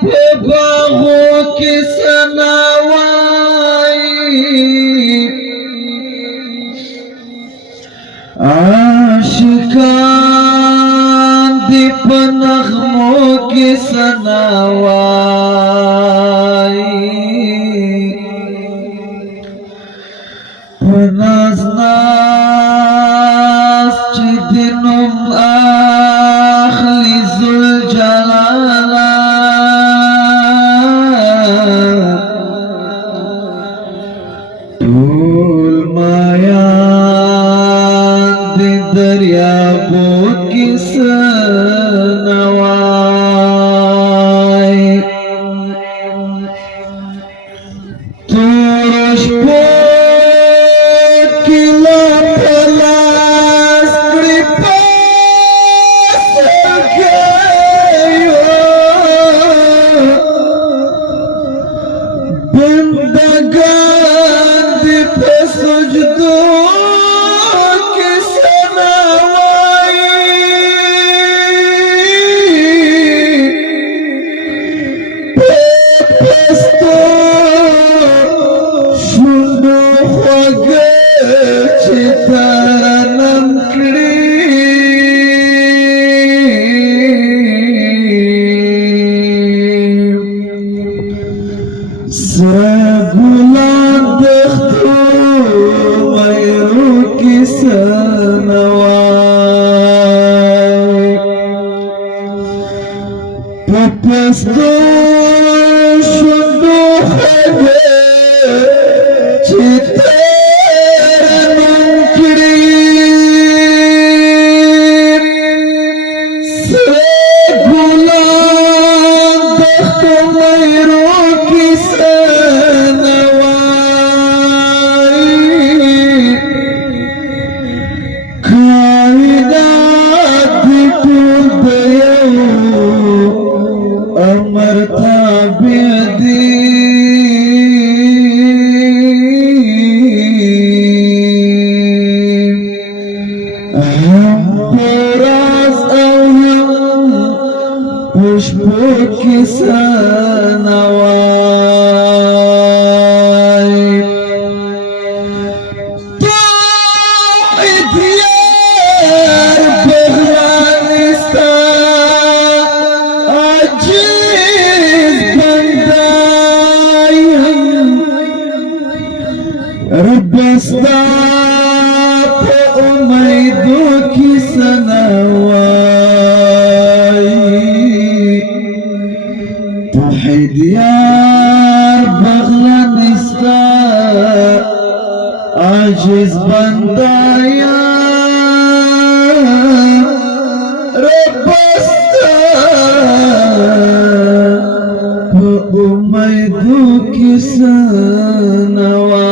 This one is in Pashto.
په باغو کې سناوای عاشقان دی په نغمو کې سناوای په ناز ناز چې د نوم اخلي ذوالجلاله ټول مایان د دریابو کې سناوای تور شپو بندگان دی په سجدو کې سناوای په پستو شونډو خوږه چې ترنم کړي ګلان دختو مېرو کې سناوای په پستو شونډو خوږه چې ترنم کړي ګلان دختو مېرو کې امر تابع دی هم پراز او هم پشپو کی سناوای توحید یار بغلانستا رب استا په امیدو کې سناوای توحید یار بغلان استا عاجز بندا یا رب استا په امیدو کې سناوای